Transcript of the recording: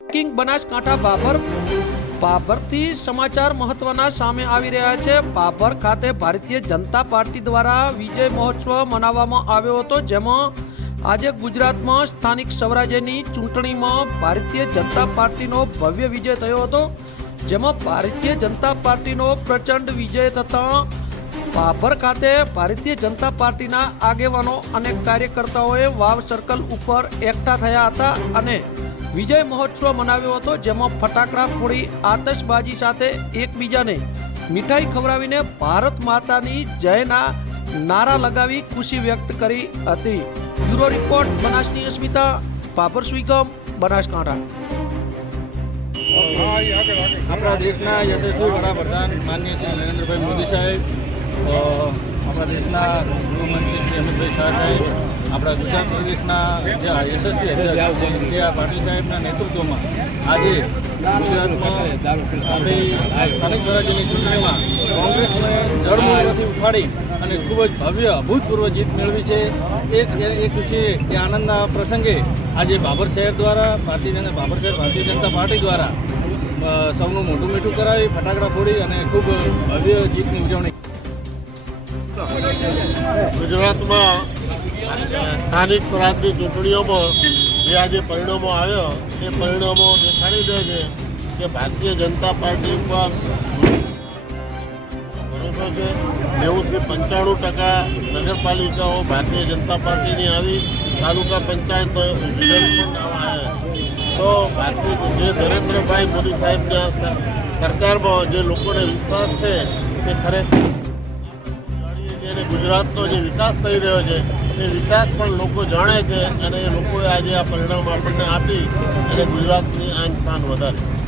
King Banaskantha Babur. બાબરથી સમાચાર મહત્વના સામે આવી રહ્યા છે. બાબર ખાતે ભારતીય જનતા પાર્ટી દ્વારા વિજય મહોત્સવ મનાવવામાં આવ્યો હતો, જેમાં આજે ગુજરાતમાં સ્થાનિક સ્વરાજ્યની ચૂંટણીમાં ભારતીય જનતા પાર્ટીનો ભવ્ય વિજય થયો હતો, જેમાં ભારતીય જનતા પાર્ટીનો પ્રચંડ વિજય થતાં બાબર ખાતે ભારતીય જનતા પાર્ટીના આગેવાનો અને કાર્યકર્તાઓએ વાવ સર્કલ ઉપર એકઠા થયા હતા અને વિજય મહોત્સવ મનાવ્યો હતો જેમાં ફટાકડા ફોડી આતશબાજી સાથે એકબીજાને મીઠાઈ ખવડાવીને ભારત માતાની જયના નારા લગાવી ખુશી વ્યક્ત કરી હતી. બ્યુરો રિપોર્ટ બનાસની અસ્મિતા પાપર સ્વીગમ બનાસકાંઠા આપણા દેશના યશસ્વી વડાપ્રધાન માનનીય શ્રી નરેન્દ્રભાઈ મોદી સાહેબ આપણા દેશના ગૃહમંત્રી શ્રી અમિતભાઈ શાહ સાહેબ, આપણા ગુજરાત પ્રદેશના જે યશસ્વી અધ્યક્ષ શ્રી આ પાટીલ સાહેબના નેતૃત્વમાં આજે ગુજરાતમાં આપણી સ્થાનિક સ્વરાજ્યની ચૂંટણીમાં કોંગ્રેસને જળમૂળમાંથી ઉખાડી અને ખૂબ જ ભવ્ય, અભૂતપૂર્વ જીત મેળવી છે. એ એ ખુશી, એ આનંદના પ્રસંગે આજે બાબર શહેર દ્વારા ભારતીય જનતા બાબર શહેર ભારતીય જનતા પાર્ટી દ્વારા સૌનું મોઢું મીઠું કરાવી, ફટાકડા ફોડી અને ખૂબ ભવ્ય જીતની ઉજવણી ગુજરાતમાં સ્થાનિક સ્વરાજની ચૂંટણીઓમાં જે આજે પરિણામો આવ્યો, એ પરિણામો દેખાડી દે છે કે ભારતીય જનતા પાર્ટી ઉપર ભરોસો છે. નેવુંથી પંચાણું ટકા નગરપાલિકાઓ ભારતીય જનતા પાર્ટીની આવી, તાલુકા પંચાયત તો ભારતીય જે નરેન્દ્રભાઈ મોદી સાહેબના સર- સરકારમાં જે લોકોને વિશ્વાસ છે તે ખરેખર ગુજરાતનો જે વિકાસ થઈ રહ્યો છે, એ વિકાસ પણ લોકો જાણે છે અને એ લોકોએ આજે આ પરિણામ આપણને આપી અને ગુજરાતની આ શાન વધારી.